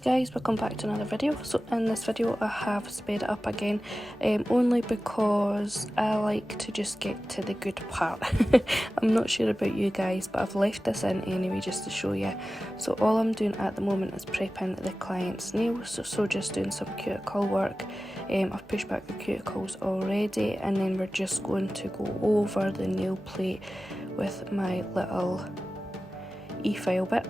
guys, welcome back to another video. So in this video I have sped it up again, only because I like to just get to the good part. I'm not sure about you guys, but I've left this in anyway just to show you. So all I'm doing at the moment is prepping the client's nails, so just doing some cuticle work. I've pushed back the cuticles already, and then we're just going to go over the nail plate with my little e-file bit.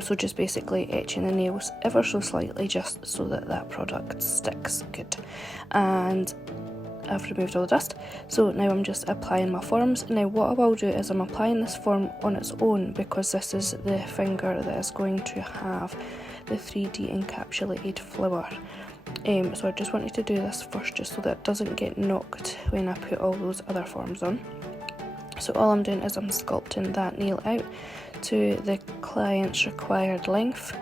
So just basically etching the nails ever so slightly just so that that product sticks good. And I've removed all the dust, so now I'm just applying my forms. Now what I will do is I'm applying this form on its own because this is the finger that is going to have the 3D encapsulated flower. So I just wanted to do this first just so that it doesn't get knocked when I put all those other forms on. So all I'm doing is I'm sculpting that nail out to the client's required length.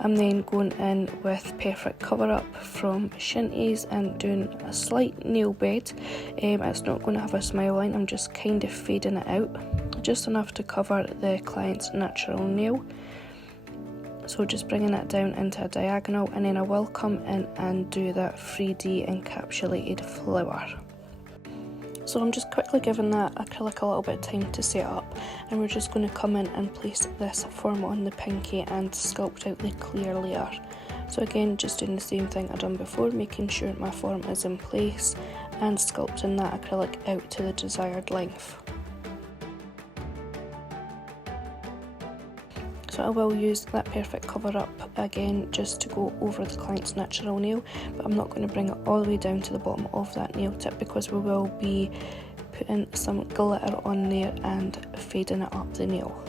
I'm then going in with Perfect Cover Up from Shinty's and doing a slight nail bed. It's not going to have a smile line, I'm just kind of fading it out, just enough to cover the client's natural nail. So just bringing that down into a diagonal, and then I will come in and do that 3D encapsulated flower. So I'm just quickly giving that acrylic a little bit of time to set up, and we're just going to come in and place this form on the pinky and sculpt out the clear layer. So again, just doing the same thing I've done before, making sure my form is in place and sculpting that acrylic out to the desired length. So I will use that Perfect Cover Up again just to go over the client's natural nail, but I'm not going to bring it all the way down to the bottom of that nail tip because we will be putting some glitter on there and fading it up the nail.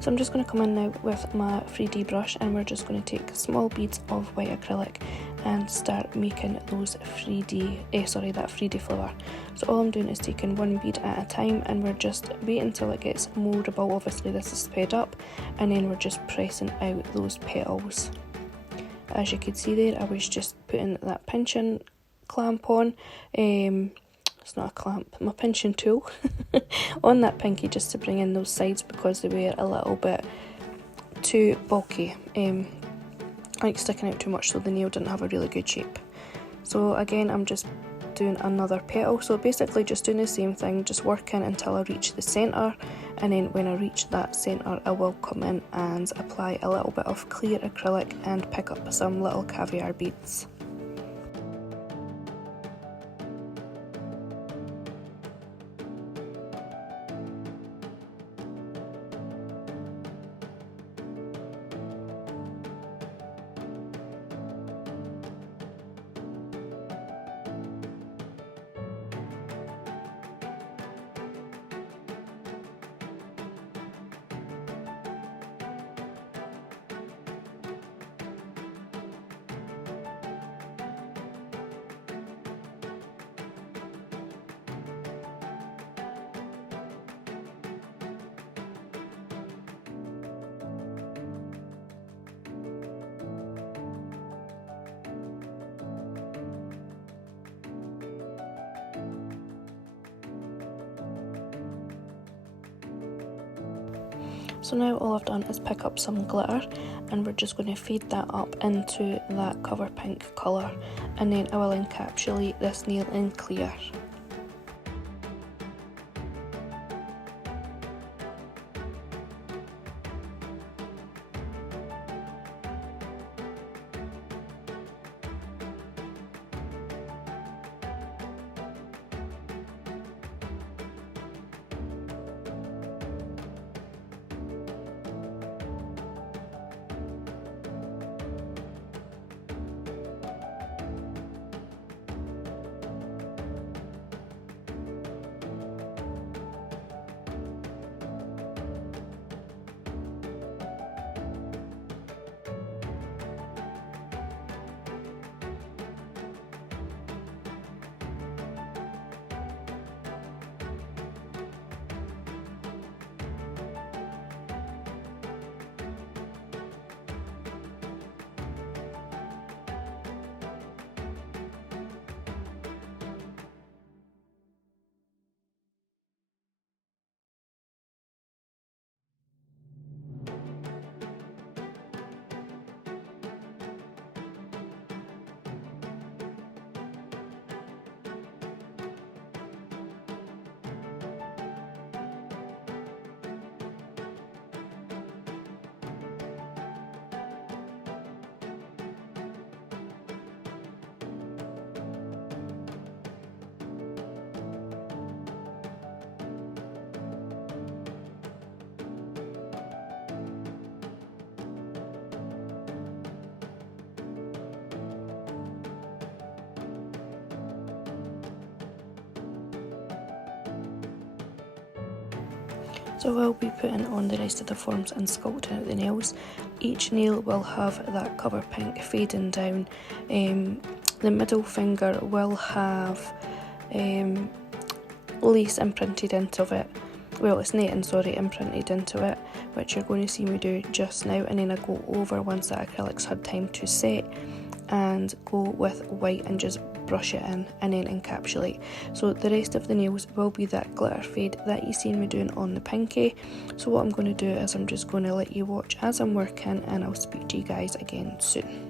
So I'm just going to come in now with my 3D brush, and we're just going to take small beads of white acrylic and start making those that 3D flower. So all I'm doing is taking one bead at a time, and we're just waiting until it gets mouldable. Obviously this is sped up, and then we're just pressing out those petals. As you can see there, I was just putting that pinching clamp on. It's not a clamp, my pinching tool on that pinky just to bring in those sides because they were a little bit too bulky, like sticking out too much, so the nail didn't have a really good shape. So again, I'm just doing another petal, so basically just doing the same thing, just working until I reach the centre, and then when I reach that centre I will come in and apply a little bit of clear acrylic and pick up some little caviar beads. So now all I've done is pick up some glitter, and we're just going to feed that up into that cover pink colour, and then I will encapsulate this nail in clear. So I'll be putting on the rest of the forms and sculpting out the nails. Each nail will have that colour pink fading down. The middle finger will have lace imprinted into it. Well, it's netting, sorry, imprinted into it, which you're going to see me do just now, and then I go over once the acrylics had time to set and go with white and just brush it in and then encapsulate. So the rest of the nails will be that glitter fade that you seen me doing on the pinky. So what I'm going to do is I'm just going to let you watch as I'm working, and I'll speak to you guys again soon.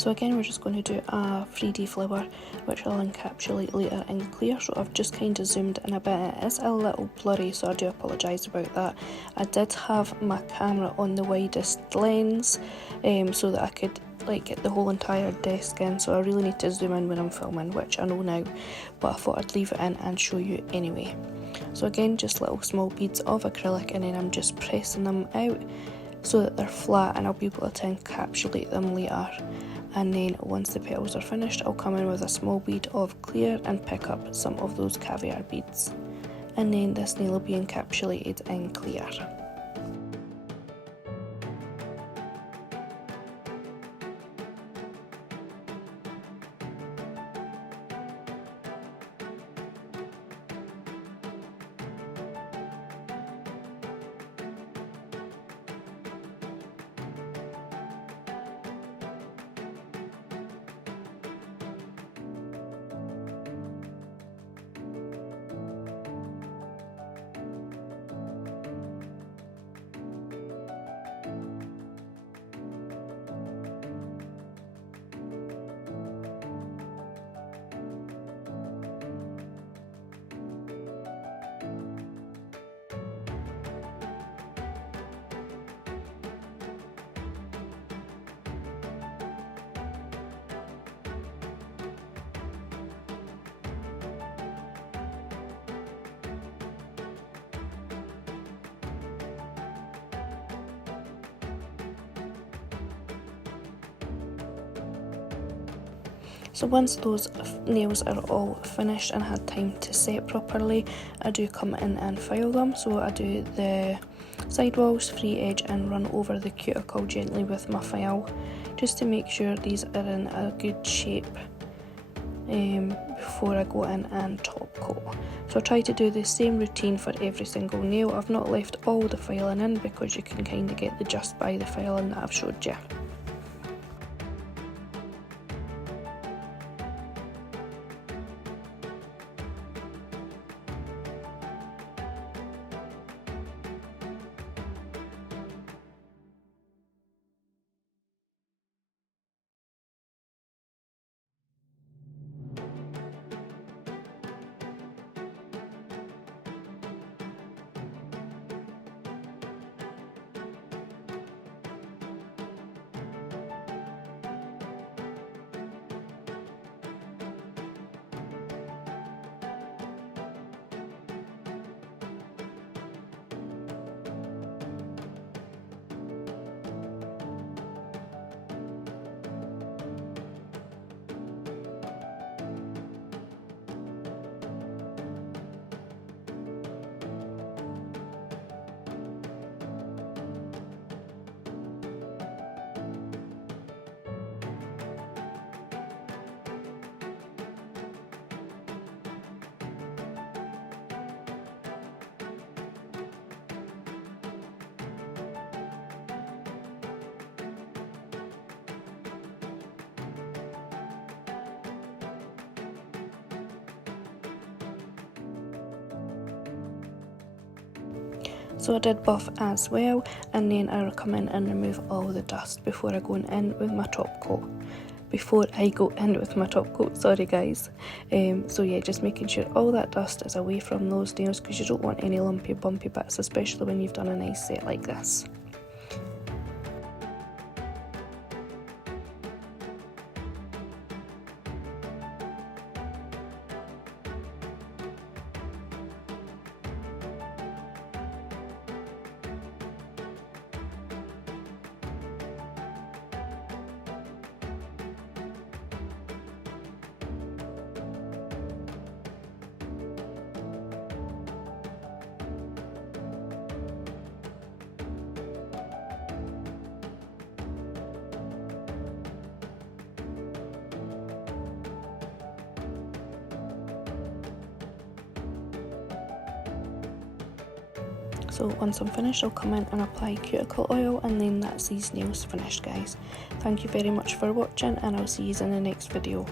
So again, we're just going to do a 3D flower, which I'll encapsulate later in clear. So I've just kind of zoomed in a bit. It is a little blurry, so I do apologise about that. I did have my camera on the widest lens, so that I could like get the whole entire desk in, so I really need to zoom in when I'm filming, which I know now, but I thought I'd leave it in and show you anyway. So again, just little small beads of acrylic, and then I'm just pressing them out so that they're flat, and I'll be able to encapsulate them later. And then once the petals are finished, I'll come in with a small bead of clear and pick up some of those caviar beads, and then this nail will be encapsulated in clear. So once those nails are all finished and had time to set properly, I do come in and file them. So I do the sidewalls, free edge, and run over the cuticle gently with my file, just to make sure these are in a good shape before I go in and top coat. So I try to do the same routine for every single nail. I've not left all the filing in because you can kind of get the gist by the filing that I've showed you. So I did buff as well, and then I'll come in and remove all the dust before I go in with my top coat. Sorry guys. So yeah, just making sure all that dust is away from those nails, because you don't want any lumpy bumpy bits, especially when you've done a nice set like this. So once I'm finished, I'll come in and apply cuticle oil, and then that's these nails finished, guys. Thank you very much for watching, and I'll see you in the next video.